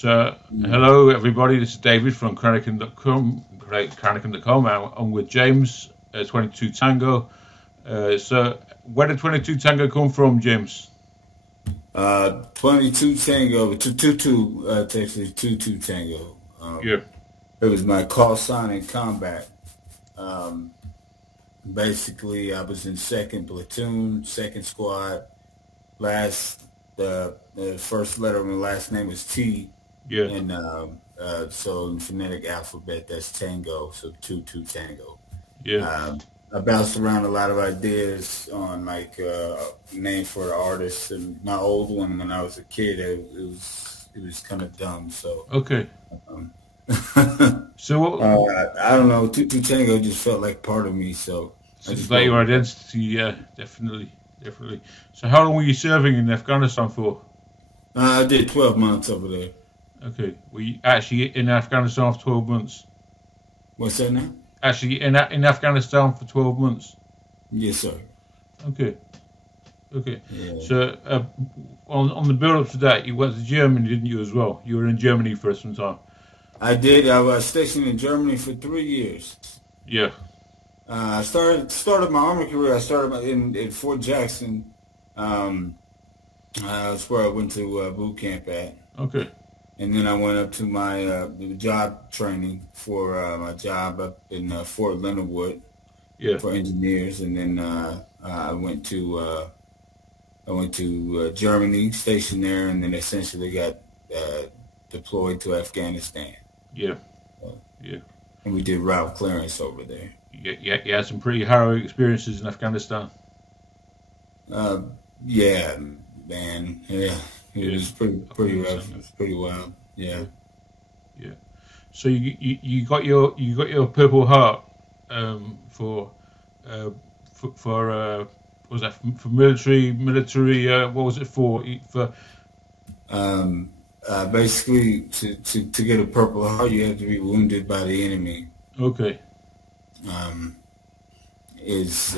So, hello everybody, this is David from Krannaken.com, Krannaken.com. I'm with James, 22Tango. So, where did 22Tango come from, James? 22 Tango, actually 22 Tango. Yeah. It was my call sign in combat. Um, Basically, I was in second platoon, second squad. The first letter of my last name was T, Yeah. and so in phonetic alphabet, that's Tango. So 22 Tango. Yeah. I bounced around a lot of ideas on like name for artists, and my old one when I was a kid, it was kind of dumb. So Okay. um, So, I don't know. 22 Tango just felt like part of me, so I it's just like wrote your it down. identity, yeah, definitely. Definitely. So, how long were you serving in Afghanistan for? I did 12 months over there. Okay. Were you actually in Afghanistan for 12 months? What's that now? Actually, in Afghanistan for 12 months? Yes, sir. Okay. Okay. Yeah. So, on the build up to that, you went to Germany, didn't you, as well? You were in Germany for some time. I did. I was stationed in Germany for 3 years. Yeah. I started my army career. I started in Fort Jackson. That's where I went to boot camp at, Okay. and then I went up to my job training for my job up in Fort Leonard Wood Yeah. for engineers, and then I went to Germany, stationed there, and then essentially got deployed to Afghanistan. Yeah. Uh, Yeah. and we did route clearance over there. You had some pretty harrowing experiences in Afghanistan. Uh, yeah, man. Yeah, it Yeah. was pretty I can rough. understand It that. was pretty wild. Yeah. Yeah. Yeah. So you got your Purple Heart for uh, what was that for military what was it for for Basically, to get a Purple Heart, you have to be wounded by the enemy. okay. Um, is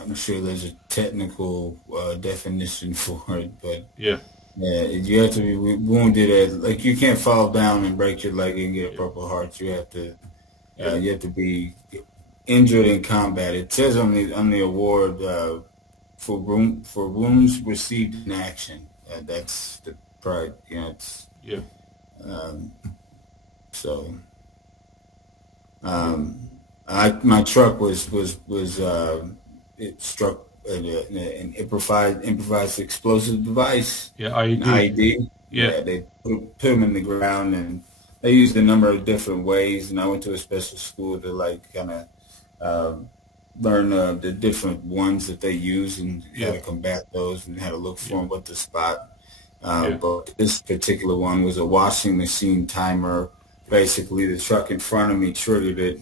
I'm sure there's a technical definition for it, but Yeah. yeah, you have to be wounded at, like, you can't fall down and break your leg and get a Yeah. Purple Heart. Yeah. You have to be injured in combat. It says on the award for wounds received in action. That's the pride. You know, it's Yeah. um, so. Yeah. My truck it struck an improvised explosive device, Yeah. an IED. IED. Yeah. Yeah, they put them in the ground, and they used a number of different ways. And I went to a special school to like kind of learn the different ones that they use and how Yeah. to combat those and how to look for Yeah. them, what to spot. Yeah. But this particular one was a washing machine timer. Basically, the truck in front of me triggered it,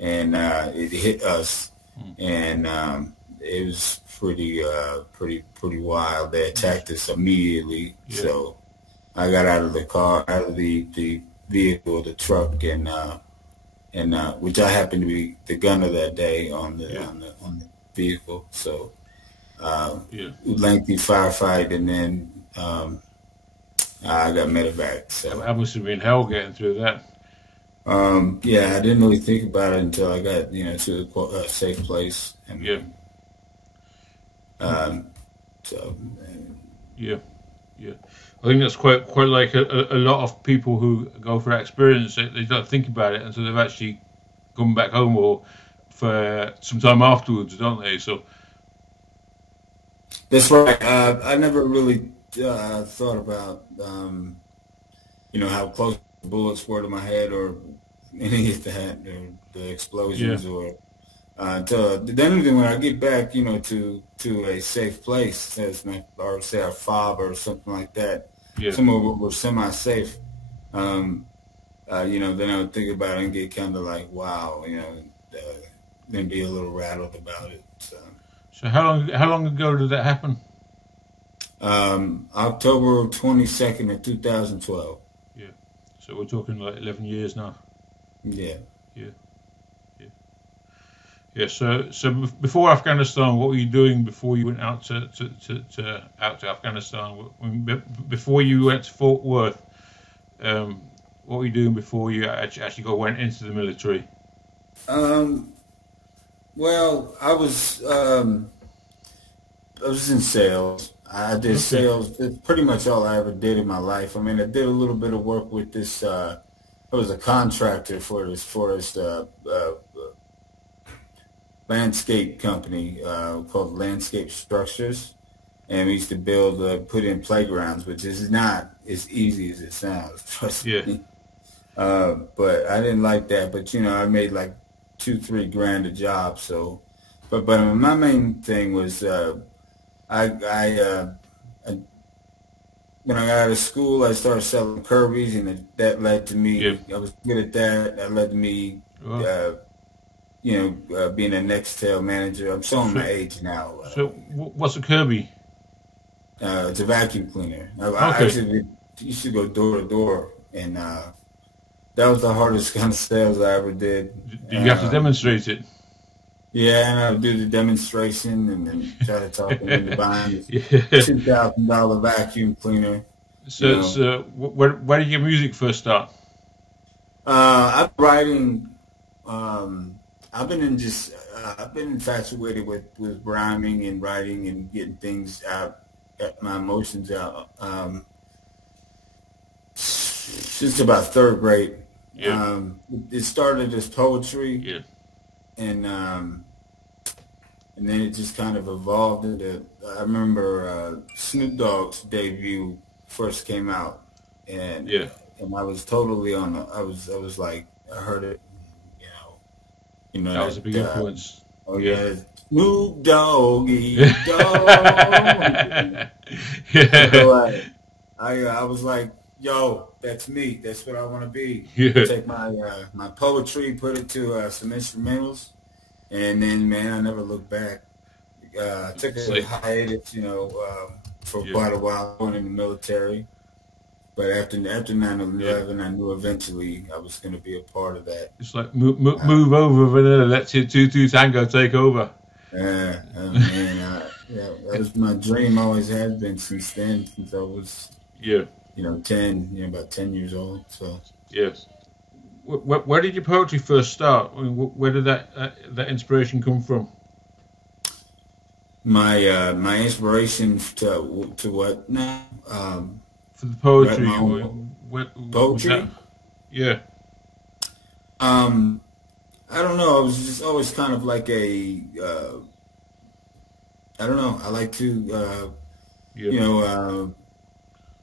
and it hit us, Mm. and it was pretty wild. They attacked us immediately, Yeah. so I got out of the car, out of the vehicle, the truck, and which I happened to be the gunner that day on Yeah. the vehicle. So Yeah. lengthy firefight, and then I got medevac. So. That must have been hell getting through that. Yeah, I didn't really think about it until I got, to a safe place, and Yeah. um, so Yeah. Yeah. I think that's quite like a lot of people who go for that experience. They don't think about it until they've actually come back home or for some time afterwards, don't they? So that's right. I never really thought about how close the bullets were to my head or any of that, or the yeah. explosions, or until then when I get back, to a safe place, or say a fob or something like that, Yeah. somewhere where we're semi-safe. Then I would think about it and get kind of like, wow, then be a little rattled about it. So how long ago did that happen? October 22nd of 2012. Yeah. So we're talking like 11 years now. Yeah. Yeah. Yeah. Yeah. So before Afghanistan, what were you doing before you went out to Afghanistan? Before you went to Fort Worth, what were you doing before you went into the military? Um, well, I was in sales. I did Okay. sales. That's pretty much all I ever did in my life. I mean, I did a little bit of work with this. I was a contractor for this landscape company called Landscape Structures, and we used to build, put in playgrounds, which is not as easy as it sounds. Trust Yeah. me. But I didn't like that. But I made like 2, 3 grand a job. So, but my main thing was I when I got out of school, I started selling Kirby's, and that led to Yeah. me. I was good at that. That led to me, Well, being a Nextel manager. I'm showing my so age now. what's a Kirby? It's a vacuum cleaner. I Okay. actually used to go door to door, and that was the hardest kind of sales I ever did. Do you have to demonstrate it? Yeah, and I would do the demonstration and then try to talk them into buying this Yeah. $2,000 vacuum cleaner. You So, know, where did your music first start? I'm writing. Um, I've been infatuated with rhyming and writing and getting things out, get my emotions out. Since about third grade. Yeah. It started as poetry, Yeah. and and then it just kind of evolved into. I remember Snoop Dogg's debut first came out, and Yeah. I was totally on. I was like, I heard it, That was a big that. influence. Oh Yeah. yeah, Snoop Doggy Dogg. Yeah. So I was like, yo, that's me. That's what I want to be. Yeah. Take my poetry, put it to some instrumentals, and then man, I never looked back. I took It's a like, hiatus, for yeah. quite a while, going in the military. But after 9/11, Yeah. I knew eventually I was going to be a part of that. It's like Uh, move over, Vanilla. Let your 22Tango take over. man, yeah, that was my dream. Always has been since then, since I was, Yeah. 10, about 10 years old. So Yeah. Where did your poetry first start? I mean, where did that inspiration come from? my inspiration to what now? For the Write poetry, my own what was that? poetry. Yeah. Um, I don't know. I was just always kind of like I don't know. I like to, Yeah.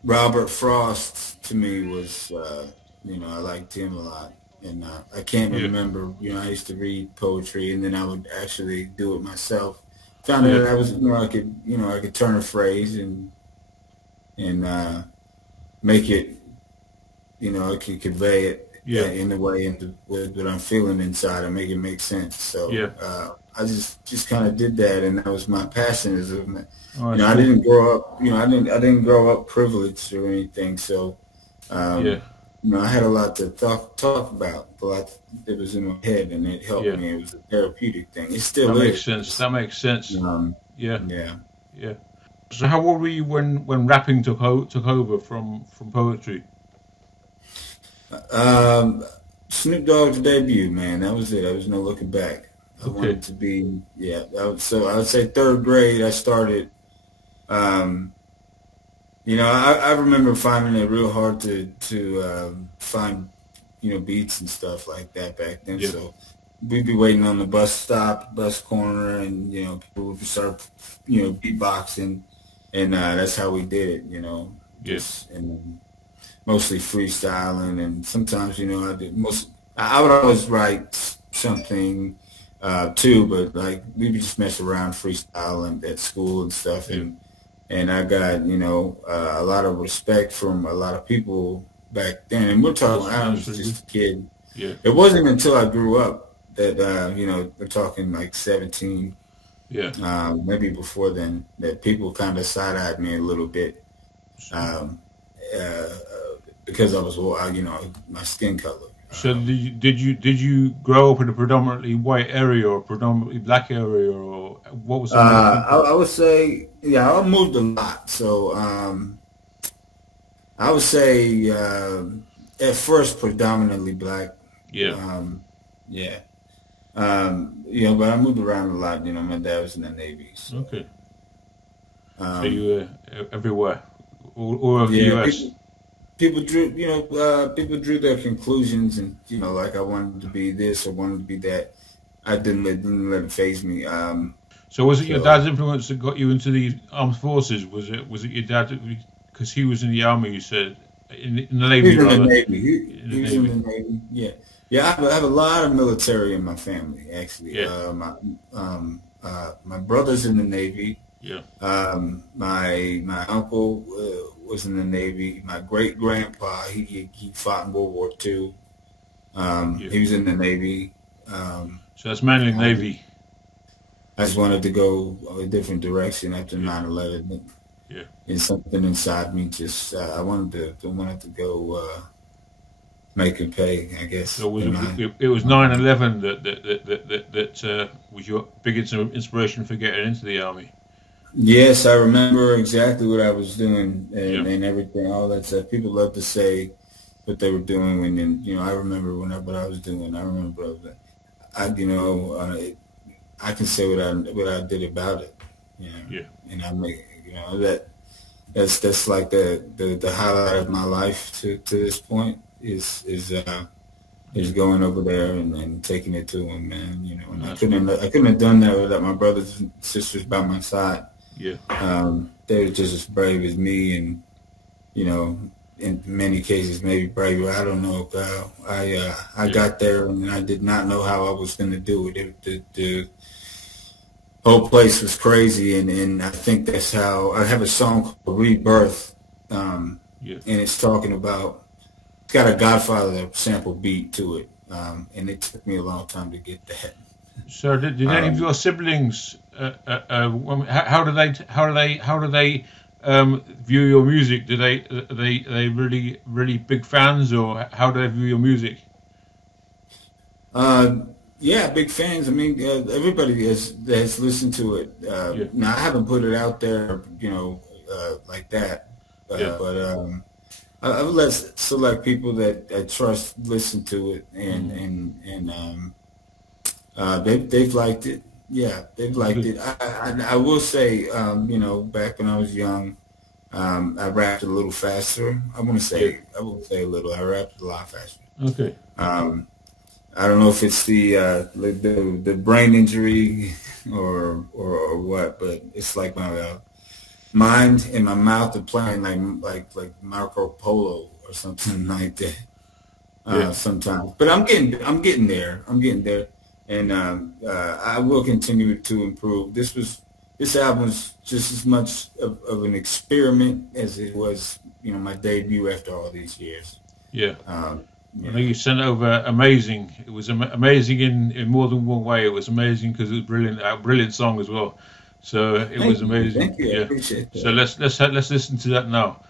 Robert Frost to me was, I liked him a lot. And I can't Yeah. remember, I used to read poetry and then I would actually do it myself. Found Yeah. that I was, I could turn a phrase and make it, I could convey it Yeah. in the way into what I'm feeling inside and make it make sense. So Yeah. I just kind of did that, and that was my passion. Oh, that's I cool. didn't grow up, I didn't grow up privileged or anything. So Yeah. I had a lot to talk about, a lot that was in my head, and it helped Yeah. me. It was a therapeutic thing. It That still makes is. sense. That makes sense. Yeah. Yeah. Yeah. So how old were you when rapping took over from poetry? Snoop Dogg's debut, man, that was it. There was no looking back. I Okay. wanted to be, yeah. I would say third grade. I started. I remember finding it real hard to find, beats and stuff like that back then. Yeah. So we'd be waiting on the bus stop, bus corner, and people would start, beatboxing, and that's how we did it. Yeah. Just and mostly freestyling, and sometimes I would always write something too, but like we would just mess around freestyling at school and stuff, Yeah. and I got a lot of respect from a lot of people back then. And we're talking, I was That's really just good. a kid. Yeah. It wasn't until I grew up that we're talking like 17, Yeah. maybe before then, that people kind of side-eyed me a little bit. Um, uh, because I was, my skin color. So did you grow up in a predominantly white area or predominantly black area, or what was the I would say, yeah, I moved a lot. So I would say at first predominantly black. Yeah. Yeah. But I moved around a lot. My dad was in the Navy. So, okay. So you were everywhere, all over the yeah, US. People drew their conclusions, and like I wanted to be this or wanted to be that. I didn't let it faze me. So was it your dad's influence that got you into the armed forces? Was it your dad? Because he was in the army, you said, in the Navy. He was in rather. the Navy. He was in the Navy. Yeah, yeah. I have a lot of military in my family, actually. Yeah. My brother's in the Navy. Yeah. My uncle was in the Navy. My great grandpa, he fought in World War II. He was in the Navy. So that's mainly Navy. I just wanted to go a different direction after 9/11. Yeah. And something inside me just I wanted to go make it pay, I guess. So it was 9/11 that was your biggest inspiration for getting into the army? Yes, I remember exactly what I was doing and everything, all that stuff. People love to say what they were doing, and I remember what I was doing. I remember I can say what I did about it. Yeah. And I make that's like the highlight of my life to this point is going over there and taking it to him, man. And I couldn't have done that without my brothers and sisters by my side. Yeah. They were just as brave as me, and in many cases maybe braver. I don't know. I got there and I did not know how I was going to do it. The whole place was crazy, and I think that's how I have a song called Rebirth, and it's talking about, it's got a Godfather sample beat to it, and it took me a long time to get that. So did any of your siblings? How do they view your music? Are they really big fans, or how do they view your music? Yeah, big fans. I mean, everybody has listened to it. Now, I haven't put it out there, like that. But I would let select people that I trust listen to it, and they've liked it. Yeah, they've liked it. I will say, back when I was young, I rapped a little faster. I won't say a little. I rapped a lot faster. Okay. I don't know if it's the brain injury or what, but it's like my mind and my mouth are playing like Marco Polo or something like that. Sometimes, but I'm getting there. And I will continue to improve. This album was just as much of an experiment as it was, my debut after all these years. Yeah. I think you sent over amazing. It was amazing in more than one way. It was amazing because it was brilliant, a brilliant song as well. So it was amazing. Thank you. I appreciate that. So let's listen to that now.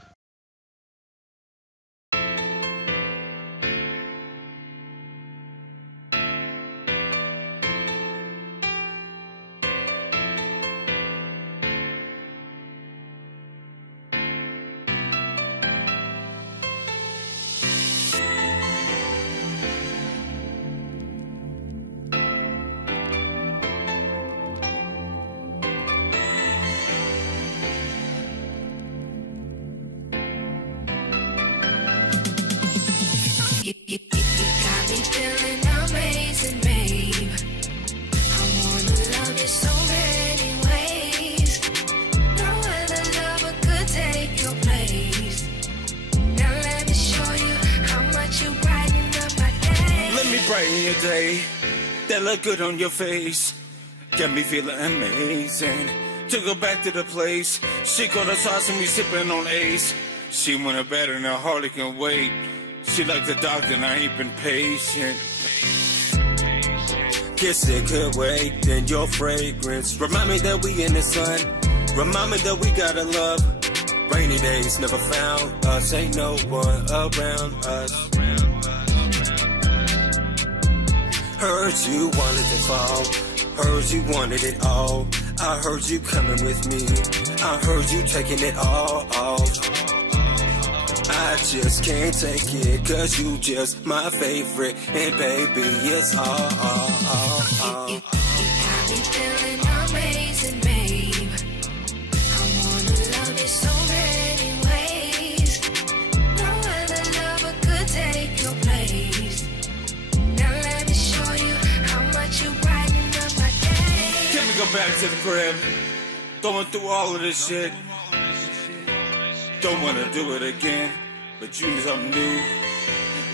That look good on your face got me feeling amazing. Took her back to the place. She called us sauce and we sipping on Ace. She wanted better and I hardly can wait. She like the doctor and I ain't been patient. Kiss it, could wait, then your fragrance. Remind me that we in the sun. Remind me that we gotta love. Rainy days never found us. Ain't no one around us. Heard you wanted to fall. Heard you wanted it all. I heard you coming with me. I heard you taking it all off. I just can't take it, cause you just my favorite. And baby, it's all. You got me feeling amazing, babe. I wanna love you so many ways. No other lover could take your place. Now let me show you how much you brighten up my day. Can we go back to the crib? Going through all of this shit. Don't wanna do it again, but you need something new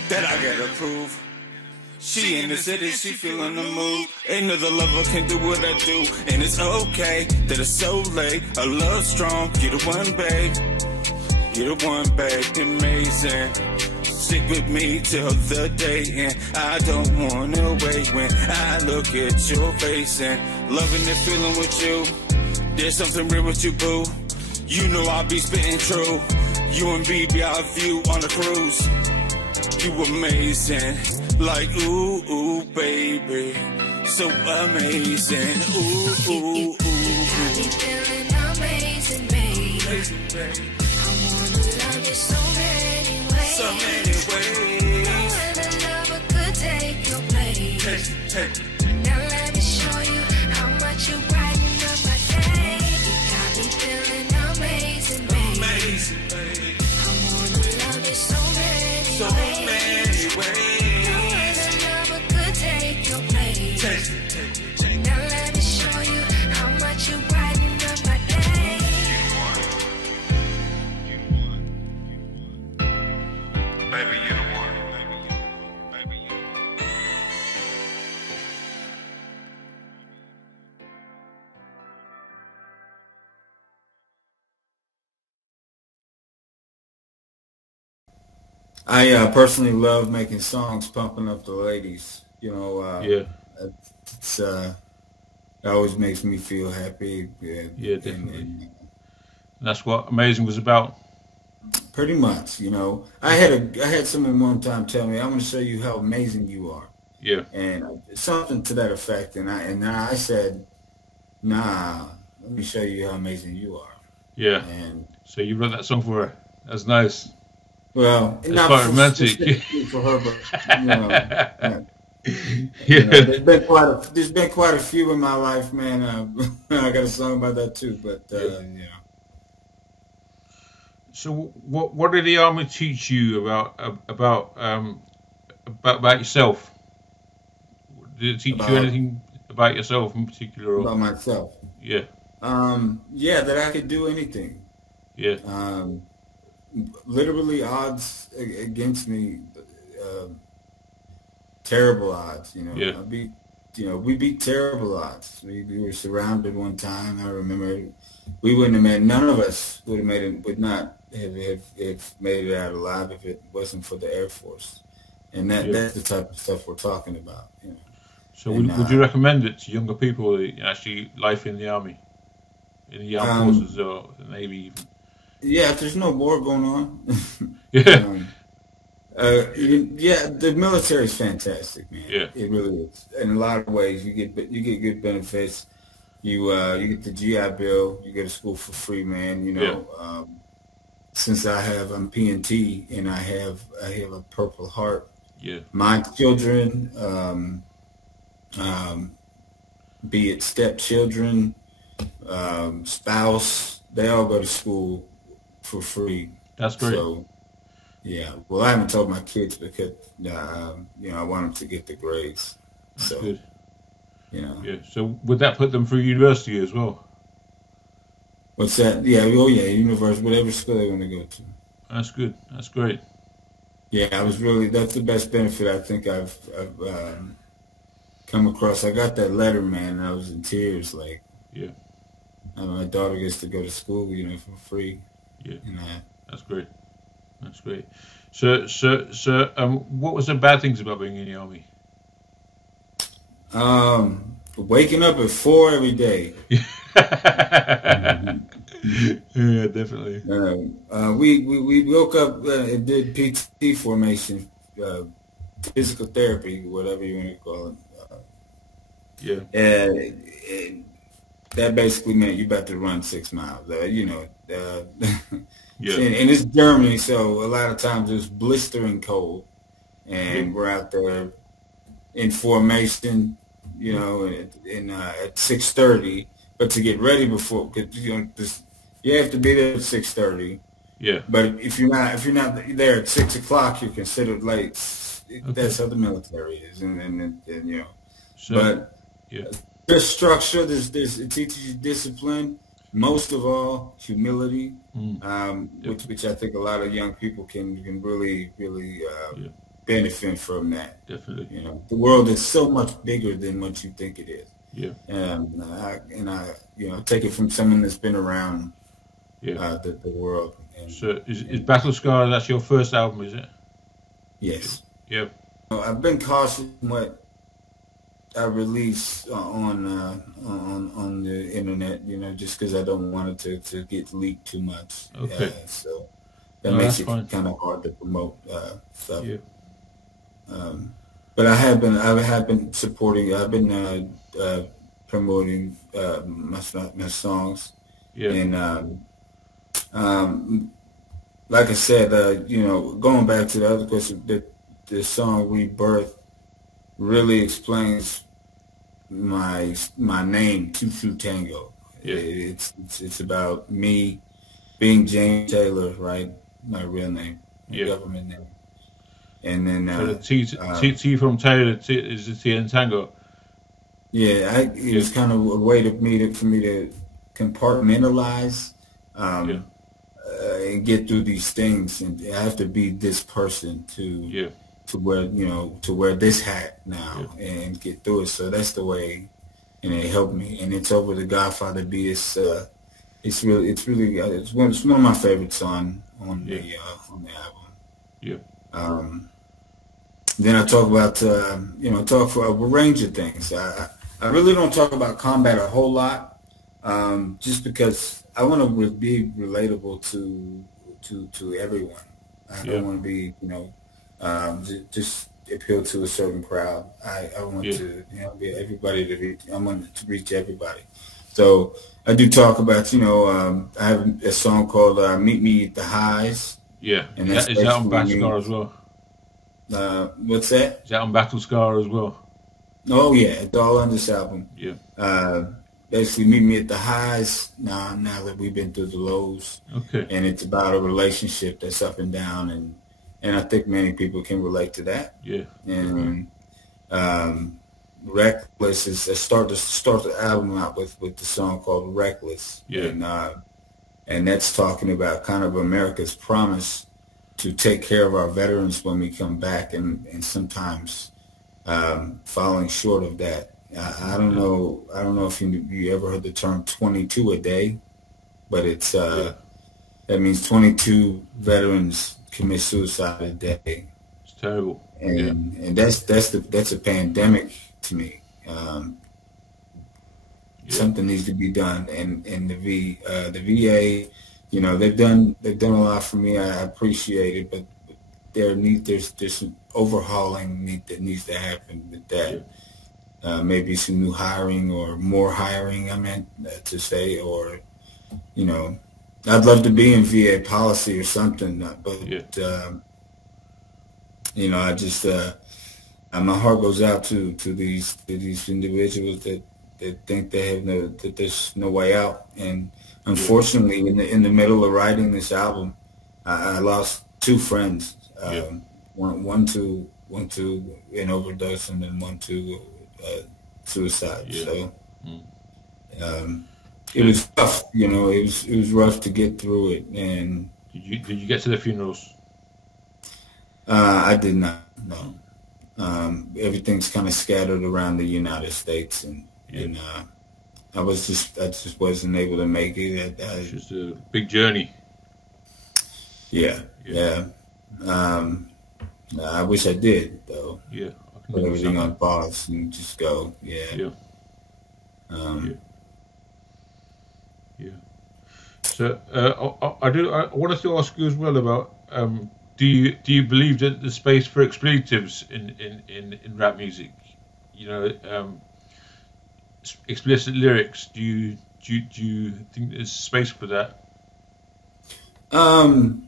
that I gotta prove. She in the city, she feeling the mood. Ain't another lover can do what I do, and it's okay that it's so late. I love strong, you're the one, babe. You're the one, babe, amazing. Stick with me till the day end. I don't wanna wait when I look at your face and loving and feeling with you. There's something real with you, boo. You know I'll be spitting true. You and BB, our view on the cruise. You amazing, like ooh, ooh, baby, so amazing, ooh, ooh, ooh. You got me feeling amazing, babe. Amazing, babe. I wanna love you so many ways. So many ways. No other lover could take your place. Hey, Now let me show you how much you brighten up my day. You got me feeling amazing, babe. amazing, babe. I wanna love you so many So ways. many ways. No other lover could take your place. Take it. Now let me show you how much you brighten up my day. Baby, you're the one. Baby, you're the one. I personally love making songs, pumping up the ladies. You know, Yeah, it's it always makes me feel happy. yeah, definitely. That's what Amazing was about. Pretty much, you know. I had someone one time tell me, "I'm going to show you how amazing you are," Yeah, and something to that effect. And I said, "Nah, let me show you how amazing you are." yeah. And So you wrote that song for her. That's nice. well, It's not quite for- romantic. specifically for her, but you know, yeah. Yeah, You know, there's been quite a few in my life, man. I got a song about that too, but you know. So what did the army teach you about yourself? Did it teach you About- anything about yourself in particular? Or, About myself. yeah, Yeah, that I could do anything. yeah, Literally odds against me, terrible odds. You know, Yeah. We beat terrible odds. We were surrounded one time. I remember we wouldn't have made. None of us would have made it. Would not have made it out alive if it wasn't for the Air Force. And Yeah. that's the type of stuff we're talking about. You know. So And, would you recommend it to younger people, actually life in the army, in the armed forces or the Navy even? Yeah, if there's no war going on. Yeah, Yeah, the military is fantastic, man. Yeah. It really is. In a lot of ways, you get good benefits. You get the GI Bill. You go to school for free, man. You know, since I'm PNT and I have a Purple Heart. yeah, My children, be it stepchildren, spouse, they all go to school for free. that's great. So, yeah. Well, I haven't told my kids because, I want them to get the grades. That's So, good. you know. Yeah. So would that put them through university as well? What's that? Yeah. Oh, yeah. University, whatever school they want to go to. That's good. That's great. Yeah, that's the best benefit I think I've come across. I got that letter, man, and I was in tears. Like, Yeah. my daughter gets to go to school, for free. Yeah. And That's great. That's great. So, what was the bad things about being in the army? waking up at 4 every day. Yeah, definitely. We woke up and did PT formation, physical therapy, whatever you want to call it. Yeah. And that basically meant you about to run 6 miles. Yeah. And it's Germany, so a lot of times it's blistering cold, and we're out there in formation, you know, at 6:30. But to get ready before, cause, you know, you have to be there at 6:30. Yeah. But if you're not there at 6 o'clock, you're considered late. Okay. That's how the military is, and you know. So, But yeah. there's structure. It teaches you discipline. Most of all, humility, which I think a lot of young people can really benefit from that. Definitely. You know, the world is so much bigger than what you think it is. Yeah. I you know, take it from someone that's been around the world. And, so is Battle Scar, that's your first album, is it? Yes. Yeah. I've been cautious in what I release on the internet, you know, just because I don't want it to get leaked too much. Okay. So that makes it kind of hard to promote stuff. Yeah. But I have been supporting. I've been promoting my songs. Yeah. And like I said, you know, going back to the other question, the song "Rebirth" really explains my name, 22Tango. Yeah. It's about me being James Taylor, right? My real name, my government name. And then so the T from Taylor is the T in Tango. Yeah, it was kind of a way for me to compartmentalize and get through these things, and I have to be this person to wear this hat now and get through it. So that's the way, and it helped me. And it's over the Godfather beat. It's one of my favorite songs on the album. Yeah. Then I talk about talk for a range of things. I really don't talk about combat a whole lot, just because I want to be relatable to everyone. I don't want to be, just appeal to a certain crowd. I want to, be everybody I want to reach everybody. So I do talk about, I have a song called "Meet Me at the Highs." Yeah, and is that on Battle Scar as well? What's that? Is that on Battle Scar as well? Oh yeah, it's all on this album. Yeah. Basically, meet me at the highs. Now that we've been through the lows. Okay. And it's about a relationship that's up and down, and I think many people can relate to that. Yeah. And Reckless is start the album out with the song called Reckless. Yeah. And that's talking about kind of America's promise to take care of our veterans when we come back, and sometimes falling short of that. I don't know if you ever heard the term 22 a day, but it's that means 22 veterans commit suicide a day. It's terrible. And that's a pandemic to me. Something needs to be done, and the VA, they've done a lot for me. I appreciate it, but there's some overhauling that needs to happen with that. Maybe some new hiring or more hiring, I meant to say, or, I'd love to be in VA policy or something, but, I just, my heart goes out to these individuals that think that there's no way out. And unfortunately, in the middle of writing this album, I lost two friends, one to an overdose, and then one to suicide. So it was tough, it was rough to get through it. And did you get to the funerals? I did not. No. Everything's kind of scattered around the United States, and I just wasn't able to make it. It's just a big journey. Yeah. I wish I did, though. Yeah. Put everything on pause and just go. So I wanted to ask you as well about do you believe that there's space for expletives in rap music? Explicit lyrics. Do you think there's space for that? Um,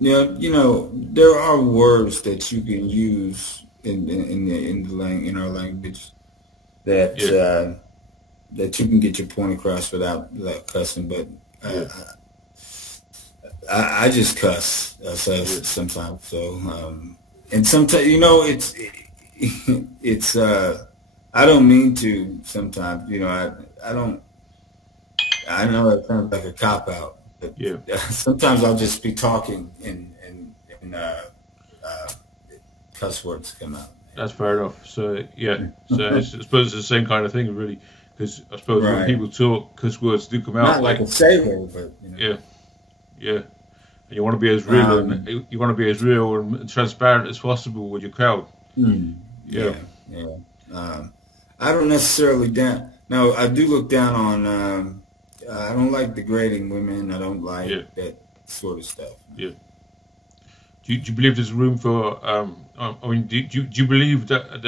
there are words that you can use in our language that Yeah, that you can get your point across without cussing. But yeah, I just cuss yeah, sometimes. So and sometimes it's I don't mean to. Sometimes I don't. I know that sounds like a cop out, but yeah. sometimes I'll just be talking and uh, cuss words come out. That's fair enough. So yeah, so I suppose it's the same kind of thing, really, because I suppose when Right. people talk, cuss words do come out. Not like Like a sailor, but yeah, yeah. And you want to be as real Um, and you want to be as real and transparent as possible with your crowd. Yeah, yeah, yeah. I don't necessarily down. No, I do look down on. I don't like degrading women. I don't like yeah, that sort of stuff. yeah. Do you believe there's room for? I mean, do you believe that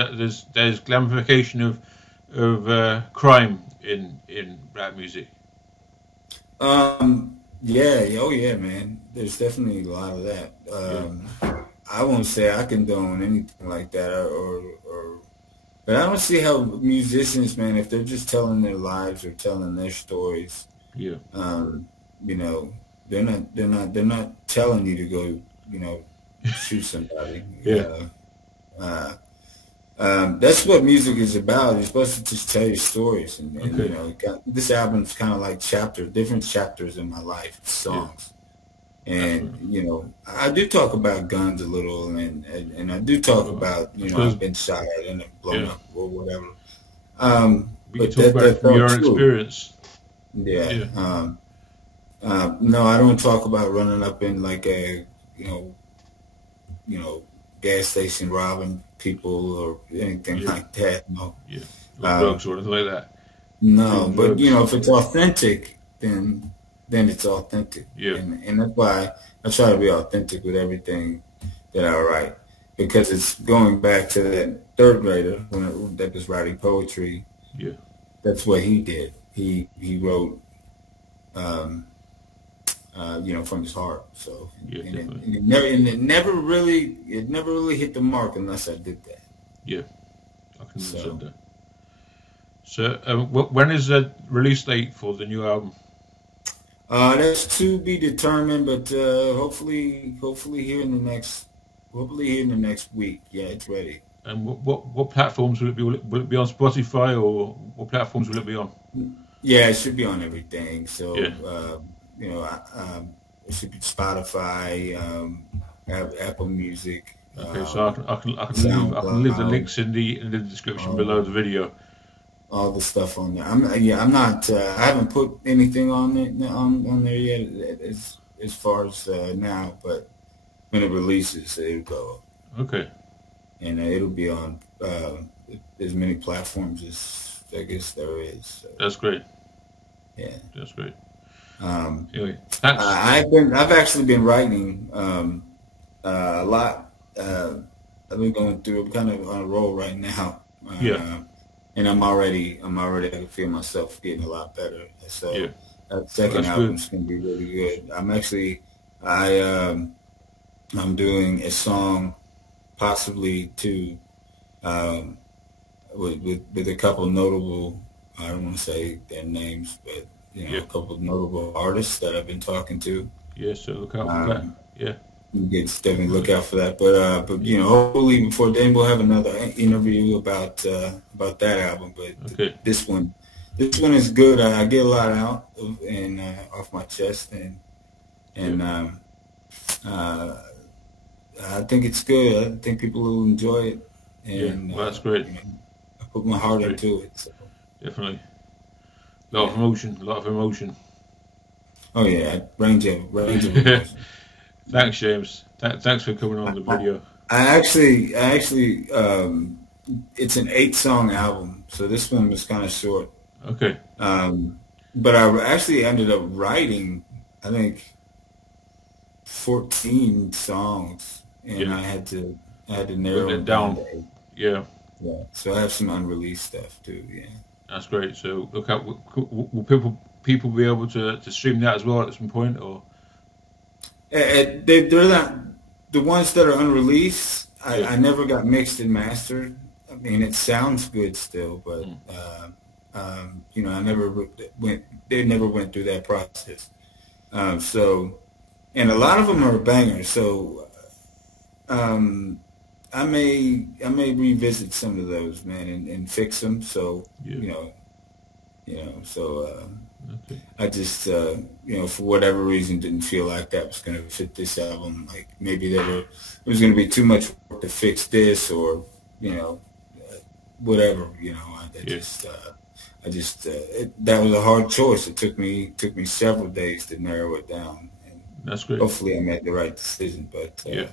there's glamification of crime in rap music? Yeah, oh yeah, man. There's definitely a lot of that. Yeah, I won't say I condone anything like that, or but I don't see how musicians, man, if they're just telling their lives or telling their stories, yeah, um, you know, they're not telling you to go, shoot somebody. yeah. Uh, that's what music is about. You're supposed to just tell your stories, and Okay. this album's kind of like different chapters in my life, Yeah, songs. that's And right. I do talk about guns a little, and I do talk Well, about I suppose I've been shot at and I've blown yeah. up or whatever. We can But talk about it that's from all your true. experience. Yeah. Yeah, No, I don't talk about running up in like a you know you know gas station robbing people or anything yeah, like that. No. yeah. Or Um, drugs or anything like that. No, Dealing but drugs. if it's authentic, then it's authentic, Yeah, and that's why I try to be authentic with everything that I write, because it's going back to that third grader that was writing poetry. yeah, That's what he did. He wrote, um, from his heart. So yeah, and it, definitely. and it never really hit the mark unless I did that. Yeah, I can understand So. that. So, when is the release date for the new album? That's to be determined, but hopefully here in the next week. Yeah, it's ready. And what platforms will it be? Will it be on Spotify or what platforms will it be on? Yeah, it should be on everything. So, Yeah. it should be Spotify, Apple Music, Okay, so I can leave the SoundCloud, links in the description below um, the video. all the stuff on there. I'm not. I haven't put anything on it on there yet as far as now, but when it releases, it'll go. Okay, And it'll be on as many platforms as I guess there is. So, that's great. yeah. That's great. Um, Anyway, thanks. I've actually been writing a lot. I've been going through. I'm kind of on a roll right now, Yeah, and I can feel myself getting a lot better. yeah. So that Well, second that's good. album's gonna be really good. I'm doing a song, possibly two. Um, with a couple notable, I don't want to say their names, but Yeah, a couple of notable artists that I've been talking to. yeah. So look out for that. Um, Yeah, you can definitely look out for that. But hopefully before then we'll have another interview about that album. But okay. this one is good. I get a lot out and off my chest, Yeah, and uh, I think it's good. I think people will enjoy it, yeah. and Well, that's great. I put my heart Great. into it. So, Definitely. A lot of yeah. emotion. A lot of emotion. Oh yeah, range of emotions. Thanks, James. Thanks for coming on the video. I actually, it's an 8-song album, so this one was kind of short. Okay. But I actually ended up writing, I think, 14 songs, and Yeah. I had to Written narrow it it down down. to 8. Yeah. Yeah, so I have some unreleased stuff too. Yeah. That's great. So look out. Will people be able to stream that as well at some point, or? They're not the ones that are unreleased. Yeah. I never got mixed and mastered. I mean, it sounds good still, but you know, I never went. They never went through that process. So, and a lot of them are bangers. So, I may revisit some of those, man, and fix them. So, Yeah. So Okay. I just, you know, for whatever reason, didn't feel like that was going to fit this album. Like maybe it was going to be too much work to fix this, or you know, whatever. You know, that was a hard choice. It took me several days to narrow it down. And That's great. hopefully, I made the right decision. But Yeah.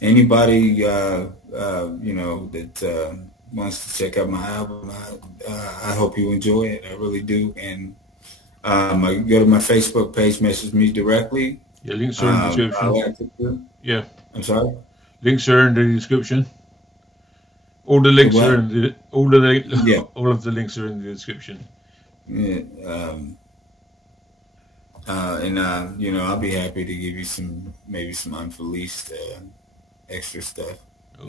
Anybody, you know, that wants to check out my album, I hope you enjoy it. I really do. And I go to my Facebook page, message me directly. Yeah, links are in the description. I like to. Yeah. I'm sorry? Links are in the description. All the links What? are in the all of the Yeah. all of the links are in the description. Yeah, and you know, I'll be happy to give you maybe some unreleased extra stuff,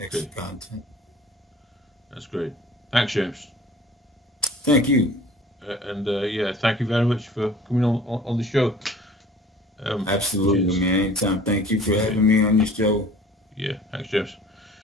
extra Okay. content. That's great. Thanks, James. Thank you. Yeah, thank you very much for coming on the show. Absolutely, cheers. man. Anytime. Thank you for having me on your show. Yeah, thanks, James.